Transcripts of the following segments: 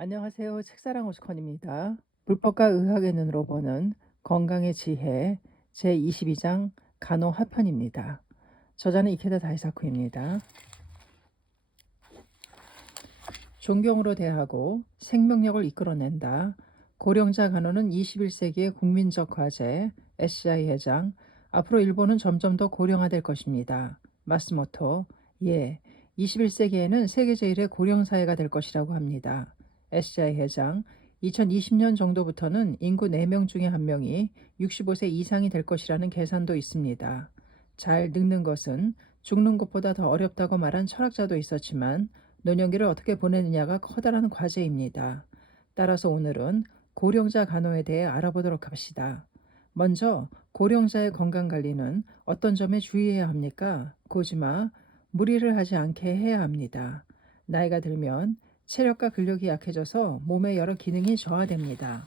안녕하세요. 책사랑 오스컨입니다. 불법과 의학의 눈으로 보는 건강의 지혜 제22장 간호화편입니다. 저자는 이케다 다이사쿠입니다. 존경으로 대하고 생명력을 이끌어낸다. 고령자 간호는 21세기의 국민적 과제. SCI 회장. 앞으로 일본은 점점 더 고령화될 것입니다. 마스모토. 예, 21세기에는 세계 제1의 고령사회가 될 것이라고 합니다. SCI 회장. 2020년 정도부터는 인구 4명 중에 1명이 65세 이상이 될 것이라는 계산도 있습니다. 잘 늙는 것은 죽는 것보다 더 어렵다고 말한 철학자도 있었지만 노년기를 어떻게 보내느냐가 커다란 과제입니다. 따라서 오늘은 고령자 간호에 대해 알아보도록 합시다. 먼저 고령자의 건강관리는 어떤 점에 주의해야 합니까? 고지마, 무리를 하지 않게 해야 합니다. 나이가 들면 체력과 근력이 약해져서 몸의 여러 기능이 저하됩니다.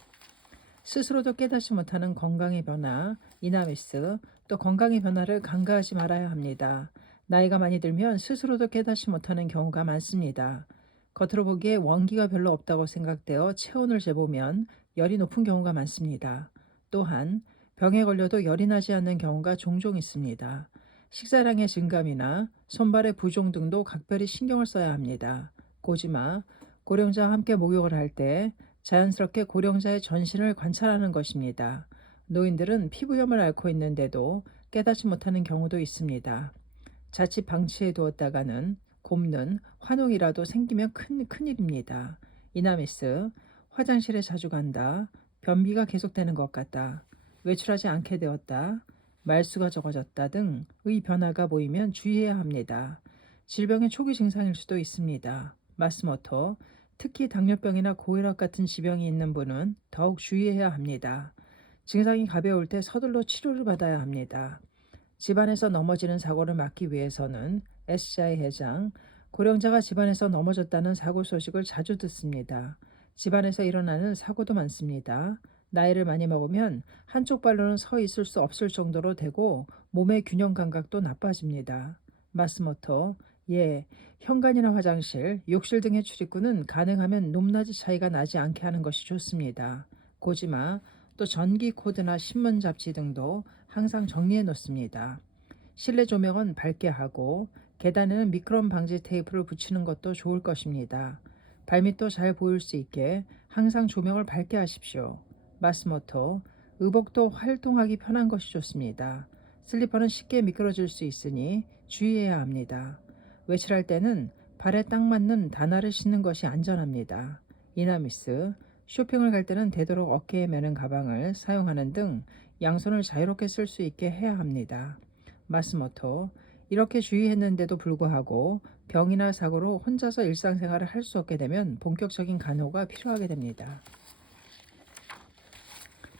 스스로도 깨닫지 못하는 건강의 변화, 이나미스, 또 건강의 변화를 간과하지 말아야 합니다. 나이가 많이 들면 스스로도 깨닫지 못하는 경우가 많습니다. 겉으로 보기에 원기가 별로 없다고 생각되어 체온을 재보면 열이 높은 경우가 많습니다. 또한 병에 걸려도 열이 나지 않는 경우가 종종 있습니다. 식사량의 증감이나 손발의 부종 등도 각별히 신경을 써야 합니다. 고지마, 고령자와 함께 목욕을 할 때 자연스럽게 고령자의 전신을 관찰하는 것입니다. 노인들은 피부염을 앓고 있는데도 깨닫지 못하는 경우도 있습니다. 자칫 방치해 두었다가는 곪는 환웅이라도 생기면 큰일입니다. 이나미스, 화장실에 자주 간다. 변비가 계속되는 것 같다. 외출하지 않게 되었다. 말수가 적어졌다 등의 변화가 보이면 주의해야 합니다. 질병의 초기 증상일 수도 있습니다. 마스모토, 특히 당뇨병이나 고혈압 같은 지병이 있는 분은 더욱 주의해야 합니다. 증상이 가벼울 때 서둘러 치료를 받아야 합니다. 집안에서 넘어지는 사고를 막기 위해서는 SCI 회장, 고령자가 집안에서 넘어졌다는 사고 소식을 자주 듣습니다. 집안에서 일어나는 사고도 많습니다. 나이를 많이 먹으면 한쪽 발로는 서 있을 수 없을 정도로 되고 몸의 균형 감각도 나빠집니다. 마스모토, 예, 현관이나 화장실, 욕실 등의 출입구는 가능하면 높낮이 차이가 나지 않게 하는 것이 좋습니다. 고지마, 또 전기 코드나 신문 잡지 등도 항상 정리해 놓습니다. 실내 조명은 밝게 하고 계단에는 미끄럼 방지 테이프를 붙이는 것도 좋을 것입니다. 발밑도 잘 보일 수 있게 항상 조명을 밝게 하십시오. 마스모토, 의복도 활동하기 편한 것이 좋습니다. 슬리퍼는 쉽게 미끄러질 수 있으니 주의해야 합니다. 외출할 때는 발에 딱 맞는 단화를 신는 것이 안전합니다. 이나미스, 쇼핑을 갈 때는 되도록 어깨에 매는 가방을 사용하는 등 양손을 자유롭게 쓸 수 있게 해야 합니다. 마스모토, 이렇게 주의했는데도 불구하고 병이나 사고로 혼자서 일상생활을 할 수 없게 되면 본격적인 간호가 필요하게 됩니다.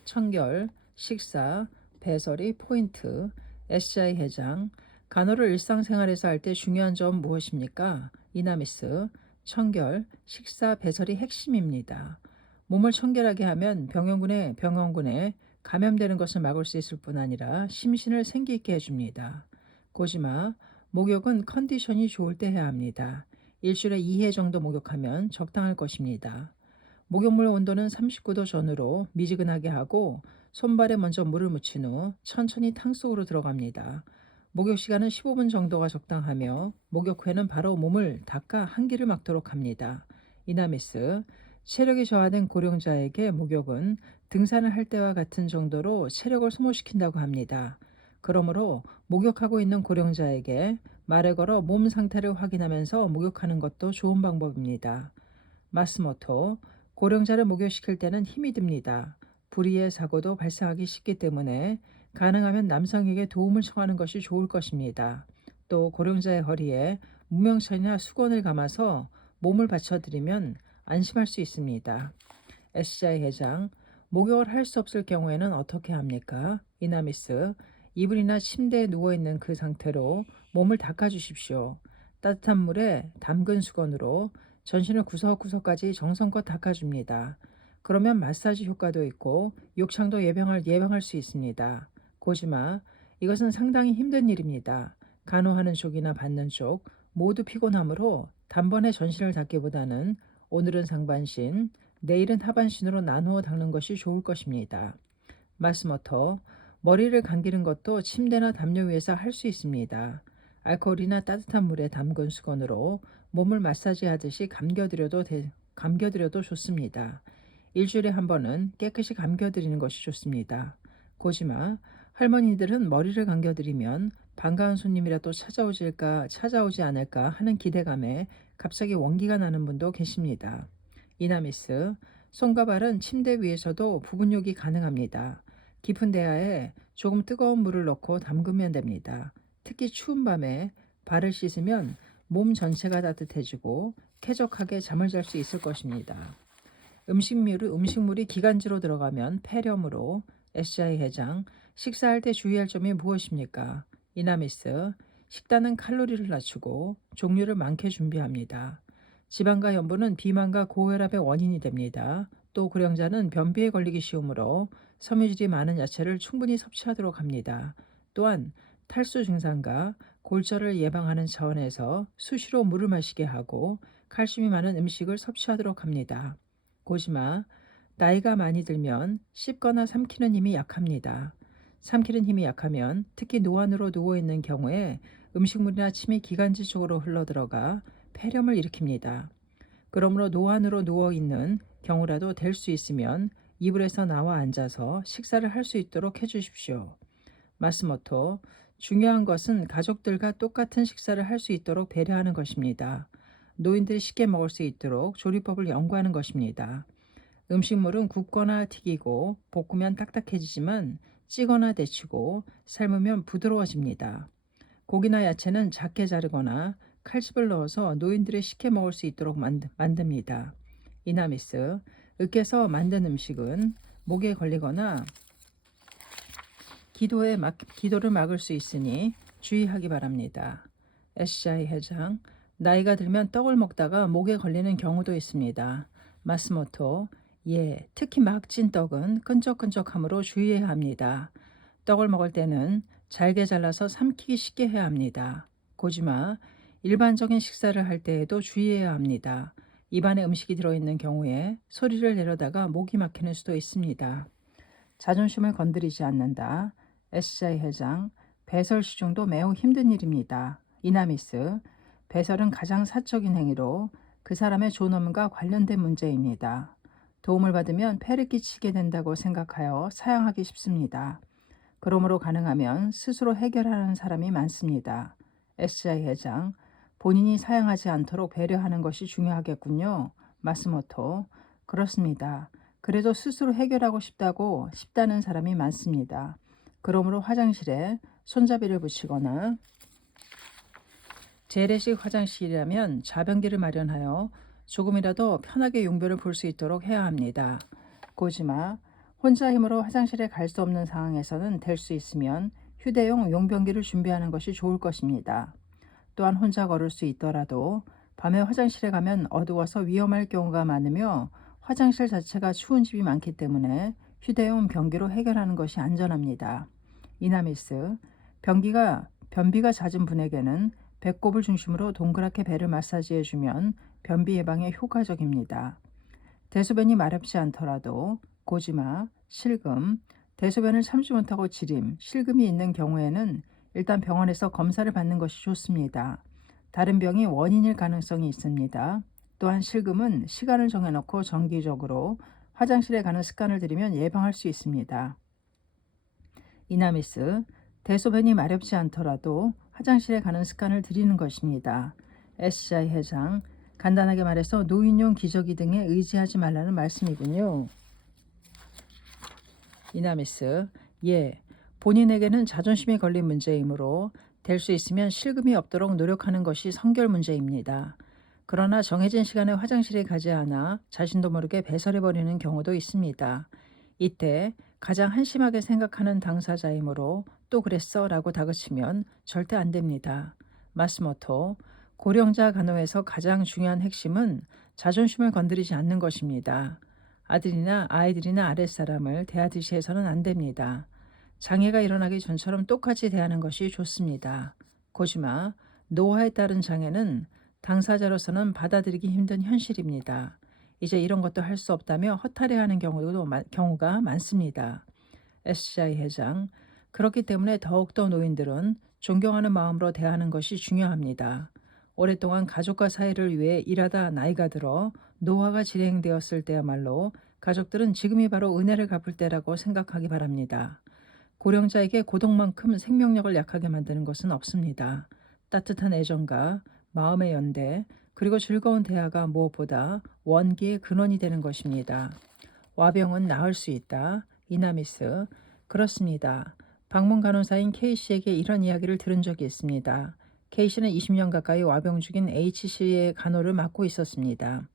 청결, 식사, 배설이 포인트, SCI 회장, 간호를 일상생활에서 할 때 중요한 점 무엇입니까? 이나미스, 청결, 식사, 배설이 핵심입니다. 몸을 청결하게 하면 병원군에 감염되는 것을 막을 수 있을 뿐 아니라 심신을 생기 있게 해줍니다. 고지마, 목욕은 컨디션이 좋을 때 해야 합니다. 일주일에 2회 정도 목욕하면 적당할 것입니다. 목욕물 온도는 39도 전후로 미지근하게 하고 손발에 먼저 물을 묻힌 후 천천히 탕 속으로 들어갑니다. 목욕 시간은 15분 정도가 적당하며 목욕 후에는 바로 몸을 닦아 한기를 막도록 합니다. 이나미스, 체력이 저하된 고령자에게 목욕은 등산을 할 때와 같은 정도로 체력을 소모시킨다고 합니다. 그러므로 목욕하고 있는 고령자에게 말을 걸어 몸 상태를 확인하면서 목욕하는 것도 좋은 방법입니다. 마스모토, 고령자를 목욕시킬 때는 힘이 듭니다. 불의의 사고도 발생하기 쉽기 때문에 가능하면 남성에게 도움을 청하는 것이 좋을 것입니다. 또 고령자의 허리에 무명천이나 수건을 감아서 몸을 받쳐드리면 안심할 수 있습니다. SCI 회장, 목욕을 할 수 없을 경우에는 어떻게 합니까? 이나미스, 이불이나 침대에 누워있는 그 상태로 몸을 닦아주십시오. 따뜻한 물에 담근 수건으로 전신을 구석구석까지 정성껏 닦아줍니다. 그러면 마사지 효과도 있고 욕창도 예방할 수 있습니다. 고지마, 이것은 상당히 힘든 일입니다. 간호하는 쪽이나 받는 쪽 모두 피곤하므로 단번에 전신을 닦기보다는 오늘은 상반신, 내일은 하반신으로 나누어 닦는 것이 좋을 것입니다. 마스모토, 머리를 감기는 것도 침대나 담요 위에서 할 수 있습니다. 알코올이나 따뜻한 물에 담근 수건으로 몸을 마사지하듯이 감겨드려도 좋습니다. 일주일에 한 번은 깨끗이 감겨드리는 것이 좋습니다. 고지마, 할머니들은 머리를 감겨드리면 반가운 손님이라도 찾아오지 않을까 하는 기대감에 갑자기 원기가 나는 분도 계십니다. 이나미스, 손과 발은 침대 위에서도 부분욕이 가능합니다. 깊은 대야에 조금 뜨거운 물을 넣고 담그면 됩니다. 특히 추운 밤에 발을 씻으면 몸 전체가 따뜻해지고 쾌적하게 잠을 잘 수 있을 것입니다. 음식물이 기관지로 들어가면 폐렴으로 SI 회장, 식사할 때 주의할 점이 무엇입니까? 이나미스, 식단은 칼로리를 낮추고 종류를 많게 준비합니다. 지방과 염분은 비만과 고혈압의 원인이 됩니다. 또 고령자는 변비에 걸리기 쉬우므로 섬유질이 많은 야채를 충분히 섭취하도록 합니다. 또한 탈수 증상과 골절을 예방하는 차원에서 수시로 물을 마시게 하고 칼슘이 많은 음식을 섭취하도록 합니다. 고지마, 나이가 많이 들면 씹거나 삼키는 힘이 약합니다. 삼키는 힘이 약하면 특히 노안으로 누워있는 경우에 음식물이나 침이 기관지 쪽으로 흘러들어가 폐렴을 일으킵니다. 그러므로 노안으로 누워있는 경우라도 될 수 있으면 이불에서 나와 앉아서 식사를 할 수 있도록 해주십시오. 마스모토, 중요한 것은 가족들과 똑같은 식사를 할 수 있도록 배려하는 것입니다. 노인들이 쉽게 먹을 수 있도록 조리법을 연구하는 것입니다. 음식물은 굽거나 튀기고 볶으면 딱딱해지지만 찌거나 데치고 삶으면 부드러워집니다. 고기나 야채는 작게 자르거나 칼집을 넣어서 노인들이 쉽게 먹을 수 있도록 만듭니다. 이나미스, 으깨서 만든 음식은 목에 걸리거나 기도를 막을 수 있으니 주의하기 바랍니다. SI 회장, 나이가 들면 떡을 먹다가 목에 걸리는 경우도 있습니다. 마스모토, 예, 특히 막 찐 떡은 끈적끈적하므로 주의해야 합니다. 떡을 먹을 때는 잘게 잘라서 삼키기 쉽게 해야 합니다. 고지마, 일반적인 식사를 할 때에도 주의해야 합니다. 입안에 음식이 들어있는 경우에 소리를 내려다가 목이 막히는 수도 있습니다. 자존심을 건드리지 않는다. SI 회장, 배설 시중도 매우 힘든 일입니다. 이나미스, 배설은 가장 사적인 행위로 그 사람의 존엄과 관련된 문제입니다. 도움을 받으면 폐를 끼치게 된다고 생각하여 사양하기 쉽습니다. 그러므로 가능하면 스스로 해결하는 사람이 많습니다. SI 회장, 본인이 사양하지 않도록 배려하는 것이 중요하겠군요. 마스모토, 그렇습니다. 그래도 스스로 해결하고 싶다는 사람이 많습니다. 그러므로 화장실에 손잡이를 붙이거나 재래식 화장실이라면 자변기를 마련하여 조금이라도 편하게 용변을 볼 수 있도록 해야 합니다. 고지마, 혼자 힘으로 화장실에 갈 수 없는 상황에서는 될 수 있으면 휴대용 용변기를 준비하는 것이 좋을 것입니다. 또한 혼자 걸을 수 있더라도 밤에 화장실에 가면 어두워서 위험할 경우가 많으며 화장실 자체가 추운 집이 많기 때문에 휴대용 변기로 해결하는 것이 안전합니다. 이나미스, 변비가 잦은 분에게는 배꼽을 중심으로 동그랗게 배를 마사지해주면 변비 예방에 효과적입니다. 대소변이 마렵지 않더라도 고지마, 실금, 대소변을 참지 못하고 지림, 실금이 있는 경우에는 일단 병원에서 검사를 받는 것이 좋습니다. 다른 병이 원인일 가능성이 있습니다. 또한 실금은 시간을 정해놓고 정기적으로 화장실에 가는 습관을 들이면 예방할 수 있습니다. 이나미스, 대소변이 마렵지 않더라도 화장실에 가는 습관을 들이는 것입니다. SI 회장, 간단하게 말해서 노인용 기저귀 등에 의지하지 말라는 말씀이군요. 이나미스, 예, 본인에게는 자존심이 걸린 문제이므로 될 수 있으면 실금이 없도록 노력하는 것이 성결 문제입니다. 그러나 정해진 시간에 화장실에 가지 않아 자신도 모르게 배설해버리는 경우도 있습니다. 이때 가장 한심하게 생각하는 당사자이므로 또 그랬어 라고 다그치면 절대 안 됩니다. 마스모토, 고령자 간호에서 가장 중요한 핵심은 자존심을 건드리지 않는 것입니다. 아들이나 아이들이나 아랫사람을 대하듯이 해서는 안 됩니다. 장애가 일어나기 전처럼 똑같이 대하는 것이 좋습니다. 고지마, 노화에 따른 장애는 당사자로서는 받아들이기 힘든 현실입니다. 이제 이런 것도 할 수 없다며 허탈해하는 경우가 많습니다. SCI 회장, 그렇기 때문에 더욱더 노인들은 존경하는 마음으로 대하는 것이 중요합니다. 오랫동안 가족과 사이를 위해 일하다 나이가 들어 노화가 진행되었을 때야말로 가족들은 지금이 바로 은혜를 갚을 때라고 생각하기 바랍니다. 고령자에게 고독만큼 생명력을 약하게 만드는 것은 없습니다. 따뜻한 애정과 마음의 연대, 그리고 즐거운 대화가 무엇보다 원기의 근원이 되는 것입니다. 와병은 나을 수 있다. 이나미스. 그렇습니다. 방문 간호사인 K씨에게 이런 이야기를 들은 적이 있습니다. K씨는 20년 가까이 와병 중인 H씨의 간호를 맡고 있었습니다.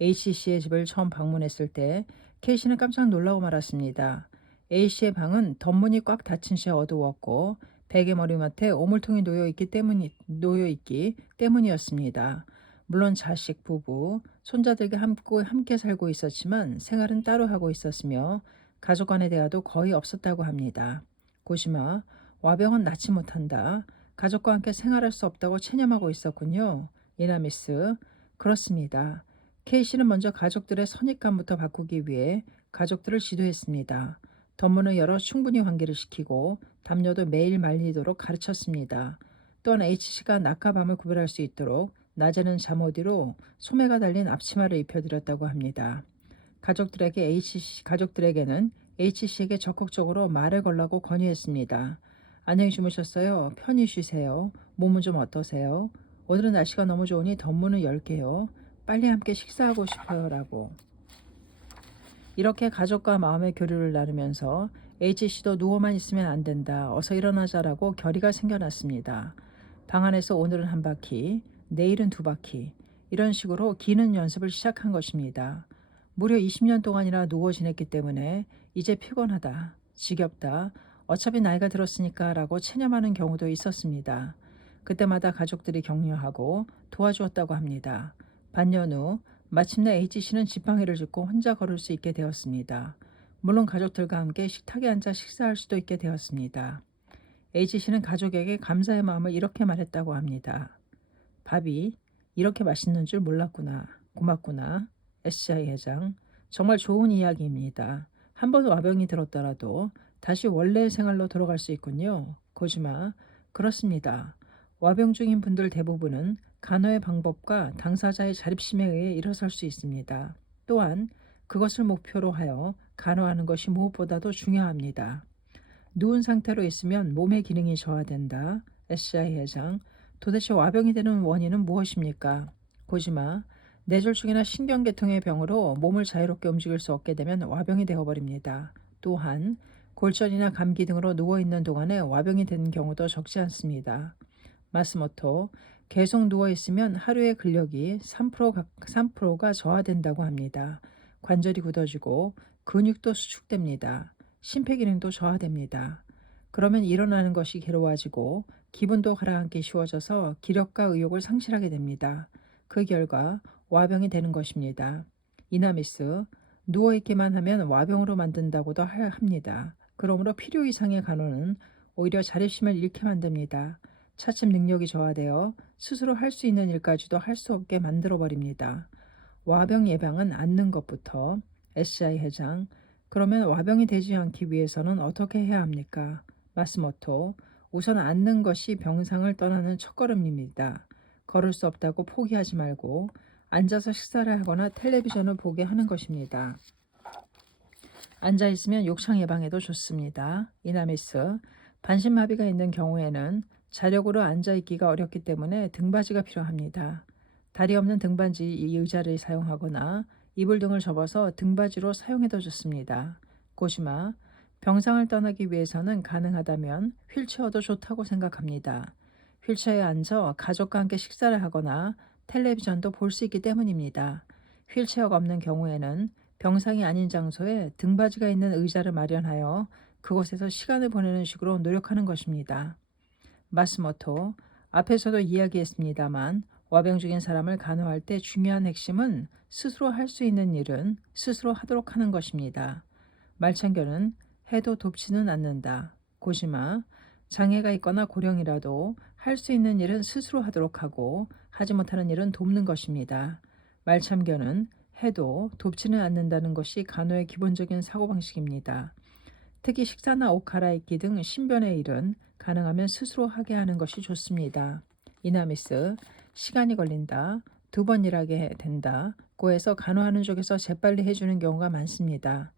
H씨의 집을 처음 방문했을 때 K씨는 깜짝 놀라고 말았습니다. A씨의 방은 덧문이 꽉 닫힌 채 어두웠고 베개 머리맡에 오물통이 놓여 있기 때문이었습니다. 물론 자식, 부부, 손자들과 함께 살고 있었지만 생활은 따로 하고 있었으며 가족 간의 대화도 거의 없었다고 합니다. 고시마, 와병은 낳지 못한다. 가족과 함께 생활할 수 없다고 체념하고 있었군요. 이나미스, 그렇습니다. K씨는 먼저 가족들의 선입관부터 바꾸기 위해 가족들을 지도했습니다. 덧문을 열어 충분히 환기를 시키고 담요도 매일 말리도록 가르쳤습니다. 또한 H씨가 낮과 밤을 구별할 수 있도록 낮에는 잠옷으로 소매가 달린 앞치마를 입혀드렸다고 합니다. 가족들에게는 H씨에게 적극적으로 말을 걸라고 권유했습니다. 안녕히 주무셨어요? 편히 쉬세요. 몸은 좀 어떠세요? 오늘은 날씨가 너무 좋으니 덧문을 열게요. 빨리 함께 식사하고 싶어요. 라고. 이렇게 가족과 마음의 교류를 나누면서 H씨도 누워만 있으면 안 된다. 어서 일어나자라고 결의가 생겨났습니다. 방 안에서 오늘은 한 바퀴, 내일은 두 바퀴, 이런 식으로 기는 연습을 시작한 것입니다. 무려 20년 동안이나 누워 지냈기 때문에 이제 피곤하다, 지겹다, 어차피 나이가 들었으니까 라고 체념하는 경우도 있었습니다. 그때마다 가족들이 격려하고 도와주었다고 합니다. 반년 후 마침내 H씨는 지팡이를 짚고 혼자 걸을 수 있게 되었습니다. 물론 가족들과 함께 식탁에 앉아 식사할 수도 있게 되었습니다. H씨는 가족에게 감사의 마음을 이렇게 말했다고 합니다. 밥이 이렇게 맛있는 줄 몰랐구나. 고맙구나. SCI 회장. 정말 좋은 이야기입니다. 한 번 와병이 들었더라도 다시 원래의 생활로 돌아갈 수 있군요. 고지마. 그렇습니다. 와병 중인 분들 대부분은 간호의 방법과 당사자의 자립심에 의해 일어설 수 있습니다. 또한 그것을 목표로 하여 간호하는 것이 무엇보다도 중요합니다. 누운 상태로 있으면 몸의 기능이 저하된다. SCI 회장. 도대체 와병이 되는 원인은 무엇입니까? 고지마. 뇌졸중이나 신경계통의 병으로 몸을 자유롭게 움직일 수 없게 되면 와병이 되어버립니다. 또한 골절이나 감기 등으로 누워있는 동안에 와병이 되는 경우도 적지 않습니다. 마스모토, 계속 누워있으면 하루의 근력이 3%가 저하된다고 합니다. 관절이 굳어지고 근육도 수축됩니다. 심폐기능도 저하됩니다. 그러면 일어나는 것이 괴로워지고 기분도 가라앉기 쉬워져서 기력과 의욕을 상실하게 됩니다. 그 결과 와병이 되는 것입니다. 이나미스, 누워있기만 하면 와병으로 만든다고도 합니다. 그러므로 필요 이상의 간호는 오히려 자립심을 잃게 만듭니다. 차츰 능력이 저하되어 스스로 할 수 있는 일까지도 할 수 없게 만들어버립니다. 와병 예방은 앉는 것부터. SCI 회장, 그러면 와병이 되지 않기 위해서는 어떻게 해야 합니까? 마스모토, 우선 앉는 것이 병상을 떠나는 첫걸음입니다. 걸을 수 없다고 포기하지 말고 앉아서 식사를 하거나 텔레비전을 보게 하는 것입니다. 앉아있으면 욕창 예방에도 좋습니다. 이나미스, 반신마비가 있는 경우에는 자력으로 앉아있기가 어렵기 때문에 등받이가 필요합니다. 다리 없는 등받이 의자를 사용하거나 이불 등을 접어서 등받이로 사용해도 좋습니다. 고시마, 병상을 떠나기 위해서는 가능하다면 휠체어도 좋다고 생각합니다. 휠체어에 앉아 가족과 함께 식사를 하거나 텔레비전도 볼 수 있기 때문입니다. 휠체어가 없는 경우에는 병상이 아닌 장소에 등받이가 있는 의자를 마련하여 그곳에서 시간을 보내는 식으로 노력하는 것입니다. 마스모토, 앞에서도 이야기했습니다만 와병 중인 사람을 간호할 때 중요한 핵심은 스스로 할 수 있는 일은 스스로 하도록 하는 것입니다. 말창교는 해도 돕지는 않는다. 고지마, 장애가 있거나 고령이라도 할 수 있는 일은 스스로 하도록 하고 하지 못하는 일은 돕는 것입니다. 말참교는 해도 돕지는 않는다는 것이 간호의 기본적인 사고방식입니다. 특히 식사나 옷 갈아입기 등 신변의 일은 가능하면 스스로 하게 하는 것이 좋습니다. 이나미스, 시간이 걸린다, 두 번 일하게 된다, 고해서 간호하는 쪽에서 재빨리 해주는 경우가 많습니다.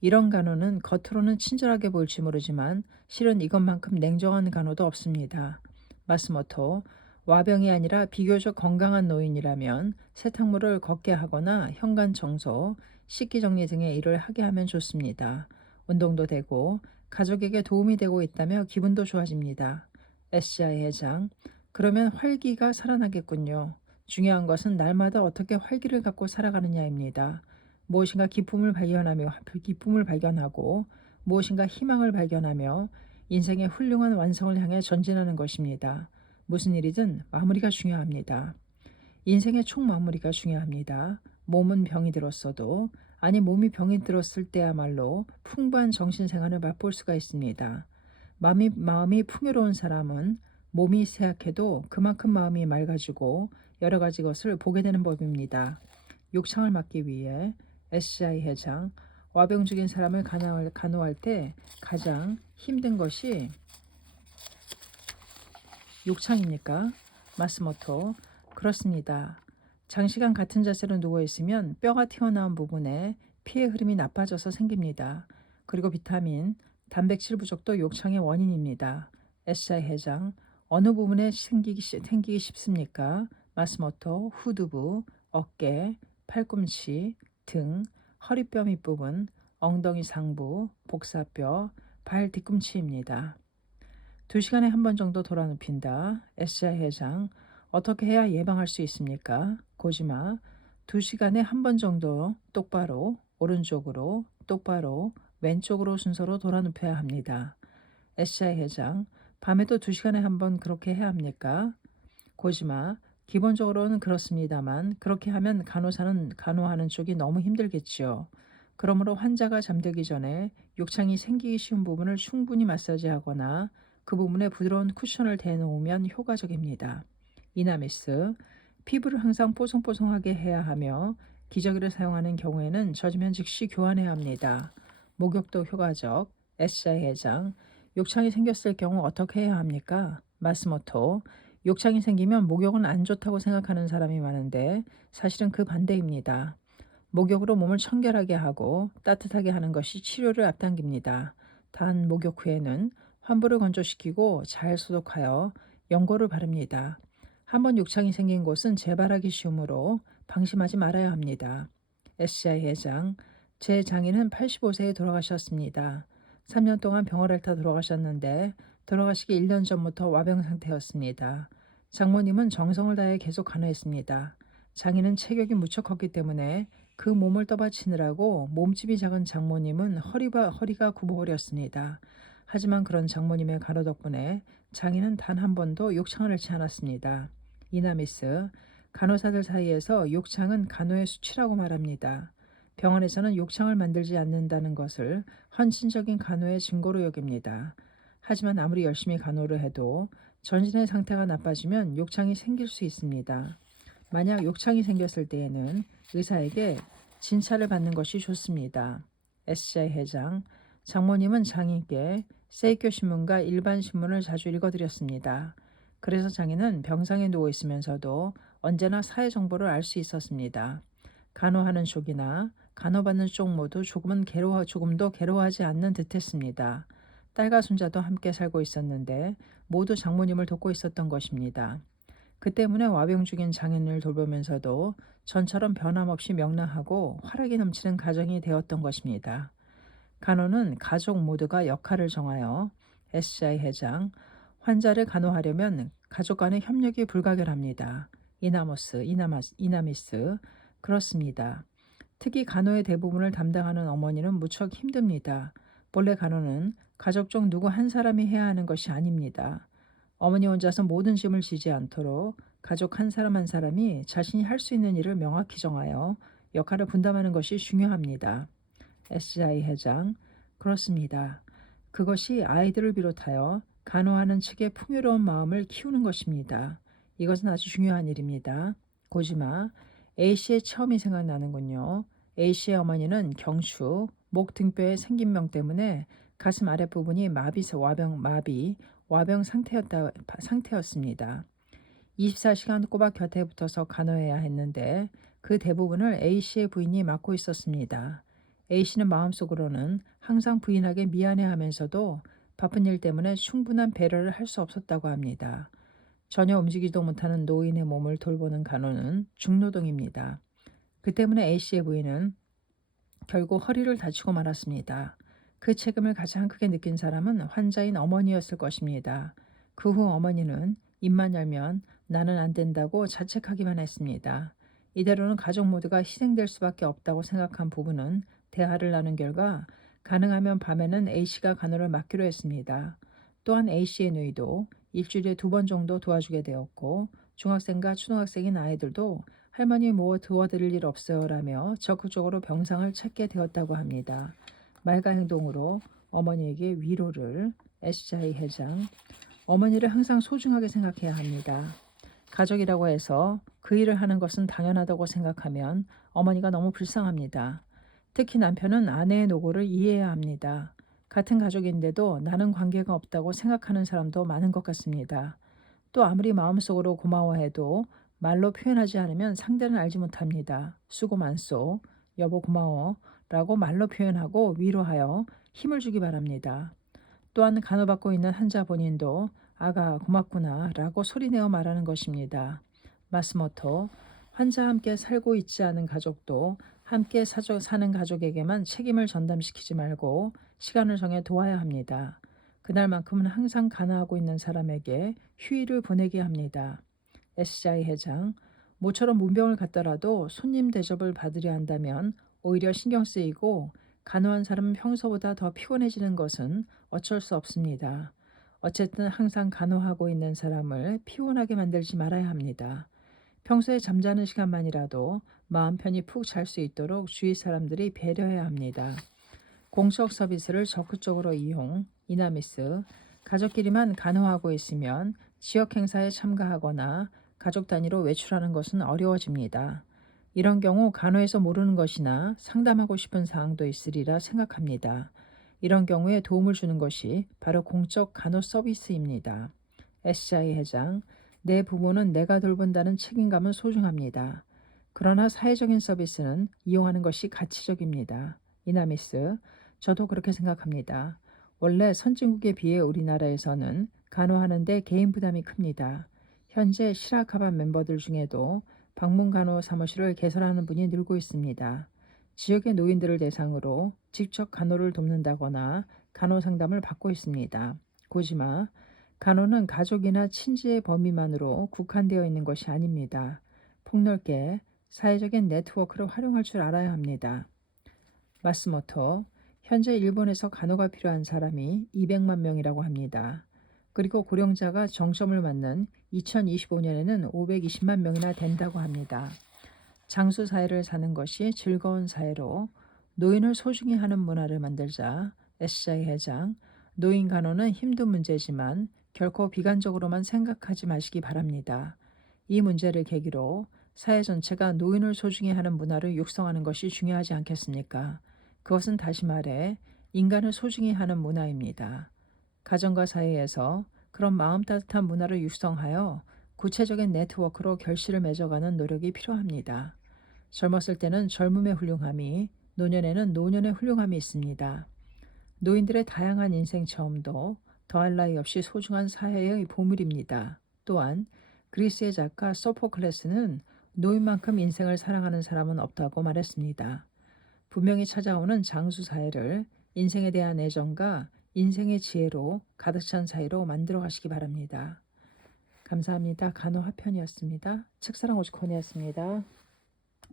이런 간호는 겉으로는 친절하게 보일지 모르지만 실은 이것만큼 냉정한 간호도 없습니다. 마스모토, 와병이 아니라 비교적 건강한 노인이라면 세탁물을 걷게 하거나 현관 청소, 식기 정리 등의 일을 하게 하면 좋습니다. 운동도 되고 가족에게 도움이 되고 있다며 기분도 좋아집니다. SCI 회장, 그러면 활기가 살아나겠군요. 중요한 것은 날마다 어떻게 활기를 갖고 살아가느냐입니다. 무엇인가 기쁨을 발견하고 무엇인가 희망을 발견하며 인생의 훌륭한 완성을 향해 전진하는 것입니다. 무슨 일이든 마무리가 중요합니다. 인생의 총 마무리가 중요합니다. 몸은 병이 들었어도 아니 몸이 병이 들었을 때야말로 풍부한 정신생활을 맛볼 수가 있습니다. 마음이 풍요로운 사람은 몸이 쇠약해도 그만큼 마음이 맑아지고 여러 가지 것을 보게 되는 법입니다. 욕창을 막기 위해 SCI 회장, 와병 중인 사람을 간호할 때 가장 힘든 것이 욕창입니까? 마스모토, 그렇습니다. 장시간 같은 자세로 누워있으면 뼈가 튀어나온 부분에 피의 흐름이 나빠져서 생깁니다. 그리고 비타민, 단백질 부족도 욕창의 원인입니다. SCI 회장, 어느 부분에 생기기 쉽습니까? 마스모토, 후두부, 어깨, 팔꿈치, 등, 허리뼈 밑부분, 엉덩이 상부, 복사뼈, 발 뒤꿈치입니다. 2시간에 한 번 정도 돌아눕힌다. SCI 회장, 어떻게 해야 예방할 수 있습니까? 고지마, 2시간에 한 번 정도 똑바로, 오른쪽으로, 똑바로, 왼쪽으로 순서로 돌아눕혀야 합니다. SCI 회장, 밤에도 2시간에 한 번 그렇게 해야 합니까? 고지마, 기본적으로는 그렇습니다만 그렇게 하면 간호사는 간호하는 쪽이 너무 힘들겠지요. 그러므로 환자가 잠들기 전에 욕창이 생기기 쉬운 부분을 충분히 마사지하거나 그 부분에 부드러운 쿠션을 대놓으면 효과적입니다. 이나미스, 피부를 항상 뽀송뽀송하게 해야 하며 기저귀를 사용하는 경우에는 젖으면 즉시 교환해야 합니다. 목욕도 효과적. SCI 회장, 욕창이 생겼을 경우 어떻게 해야 합니까? 마스모토, 욕창이 생기면 목욕은 안 좋다고 생각하는 사람이 많은데 사실은 그 반대입니다. 목욕으로 몸을 청결하게 하고 따뜻하게 하는 것이 치료를 앞당깁니다. 단 목욕 후에는 환부를 건조시키고 잘 소독하여 연고를 바릅니다. 한번 욕창이 생긴 곳은 재발하기 쉬우므로 방심하지 말아야 합니다. SCI 회장, 제 장인은 85세에 돌아가셨습니다. 3년 동안 병을 앓다 돌아가셨는데 돌아가시기 1년 전부터 와병 상태였습니다. 장모님은 정성을 다해 계속 간호했습니다. 장인은 체격이 무척 컸기 때문에 그 몸을 떠받치느라고 몸집이 작은 장모님은 허리가 굽어버렸습니다. 하지만 그런 장모님의 간호 덕분에 장인은 단 한 번도 욕창을 앓지 않았습니다. 이나미스, 간호사들 사이에서 욕창은 간호의 수치라고 말합니다. 병원에서는 욕창을 만들지 않는다는 것을 헌신적인 간호의 증거로 여깁니다. 하지만 아무리 열심히 간호를 해도 전신의 상태가 나빠지면 욕창이 생길 수 있습니다. 만약 욕창이 생겼을 때에는 의사에게 진찰을 받는 것이 좋습니다. SCI 회장, 장모님은 장인께 세이쿄 신문과 일반 신문을 자주 읽어드렸습니다. 그래서 장인은 병상에 누워 있으면서도 언제나 사회 정보를 알 수 있었습니다. 간호하는 쪽이나 간호받는 쪽 모두 조금도 괴로워하지 않는 듯했습니다. 딸과 손자도 함께 살고 있었는데 모두 장모님을 돕고 있었던 것입니다. 그 때문에 와병 중인 장인을 돌보면서도 전처럼 변함없이 명랑하고 활력이 넘치는 가정이 되었던 것입니다. 간호는 가족 모두가 역할을 정하여 SCI 회장, 환자를 간호하려면 가족 간의 협력이 불가결합니다. 이나미스, 그렇습니다. 특히 간호의 대부분을 담당하는 어머니는 무척 힘듭니다. 본래 간호는 가족 중 누구 한 사람이 해야 하는 것이 아닙니다. 어머니 혼자서 모든 짐을 지지 않도록 가족 한 사람 한 사람이 자신이 할 수 있는 일을 명확히 정하여 역할을 분담하는 것이 중요합니다. SCI 회장, 그렇습니다. 그것이 아이들을 비롯하여 간호하는 측의 풍요로운 마음을 키우는 것입니다. 이것은 아주 중요한 일입니다. 고지마, A씨의 처음이 생각나는군요. A씨의 어머니는 경추, 목 등뼈의 생긴병 때문에 가슴 아랫부분이 와병 상태였습니다. 24시간 꼬박 곁에 붙어서 간호해야 했는데 그 대부분을 A씨의 부인이 맡고 있었습니다. A씨는 마음속으로는 항상 부인에게 미안해하면서도 바쁜 일 때문에 충분한 배려를 할 수 없었다고 합니다. 전혀 움직이지도 못하는 노인의 몸을 돌보는 간호는 중노동입니다. 그 때문에 A씨의 부인은 결국 허리를 다치고 말았습니다. 그 책임을 가장 크게 느낀 사람은 환자인 어머니였을 것입니다. 그 후 어머니는 입만 열면 나는 안 된다고 자책하기만 했습니다. 이대로는 가족 모두가 희생될 수밖에 없다고 생각한 부부는 대화를 나눈 결과 가능하면 밤에는 A씨가 간호를 맡기로 했습니다. 또한 A씨의 누이도 일주일에 2번 정도 도와주게 되었고 중학생과 초등학생인 아이들도 할머니 뭐 도와드릴 일 없어요라며 적극적으로 병상을 찾게 되었다고 합니다. 말과 행동으로 어머니에게 위로를. SJ 회장. 어머니를 항상 소중하게 생각해야 합니다. 가족이라고 해서 그 일을 하는 것은 당연하다고 생각하면 어머니가 너무 불쌍합니다. 특히 남편은 아내의 노고를 이해해야 합니다. 같은 가족인데도 나는 관계가 없다고 생각하는 사람도 많은 것 같습니다. 또 아무리 마음속으로 고마워해도 말로 표현하지 않으면 상대는 알지 못합니다. 수고 많소, 여보 고마워 라고 말로 표현하고 위로하여 힘을 주기 바랍니다. 또한 간호받고 있는 환자 본인도 아가 고맙구나 라고 소리내어 말하는 것입니다. 마스모토. 환자와 함께 살고 있지 않은 가족도 함께 사는 가족에게만 책임을 전담시키지 말고 시간을 정해 도와야 합니다. 그날만큼은 항상 간호하고 있는 사람에게 휴일을 보내게 합니다. SJ 회장. 모처럼 문병을 갔더라도 손님 대접을 받으려 한다면 오히려 신경 쓰이고 간호한 사람은 평소보다 더 피곤해지는 것은 어쩔 수 없습니다. 어쨌든 항상 간호하고 있는 사람을 피곤하게 만들지 말아야 합니다. 평소에 잠자는 시간만이라도 마음 편히 푹 잘 수 있도록 주위 사람들이 배려해야 합니다. 공적 서비스를 적극적으로 이용. 이나미스. 가족끼리만 간호하고 있으면 지역 행사에 참가하거나 가족 단위로 외출하는 것은 어려워집니다. 이런 경우 간호에서 모르는 것이나 상담하고 싶은 사항도 있으리라 생각합니다. 이런 경우에 도움을 주는 것이 바로 공적 간호 서비스입니다. SJ 회장. 내 부모는 내가 돌본다는 책임감은 소중합니다. 그러나 사회적인 서비스는 이용하는 것이 가치적입니다. 이나미스. 저도 그렇게 생각합니다. 원래 선진국에 비해 우리나라에서는 간호하는 데 개인 부담이 큽니다. 현재 시라카반 멤버들 중에도 방문 간호 사무실을 개설하는 분이 늘고 있습니다. 지역의 노인들을 대상으로 직접 간호를 돕는다거나 간호 상담을 받고 있습니다. 고지마. 간호는 가족이나 친지의 범위만으로 국한되어 있는 것이 아닙니다. 폭넓게 사회적인 네트워크를 활용할 줄 알아야 합니다. 마스모토. 현재 일본에서 간호가 필요한 사람이 200만 명이라고 합니다. 그리고 고령자가 정점을 맞는 2025년에는 520만 명이나 된다고 합니다. 장수 사회를 사는 것이 즐거운 사회로 노인을 소중히 하는 문화를 만들자. SJ 회장. 노인 간호는 힘든 문제지만 결코 비관적으로만 생각하지 마시기 바랍니다. 이 문제를 계기로 사회 전체가 노인을 소중히 하는 문화를 육성하는 것이 중요하지 않겠습니까? 그것은 다시 말해 인간을 소중히 하는 문화입니다. 가정과 사회에서 그런 마음 따뜻한 문화를 육성하여 구체적인 네트워크로 결실을 맺어가는 노력이 필요합니다. 젊었을 때는 젊음의 훌륭함이, 노년에는 노년의 훌륭함이 있습니다. 노인들의 다양한 인생 체험도 더할 나위 없이 소중한 사회의 보물입니다. 또한 그리스의 작가 소포클레스는 노인만큼 인생을 사랑하는 사람은 없다고 말했습니다. 분명히 찾아오는 장수 사회를 인생에 대한 애정과 인생의 지혜로 가득 찬 사회로 만들어 가시기 바랍니다. 감사합니다. 간호화편이었습니다. 책사랑 오지콘이었습니다.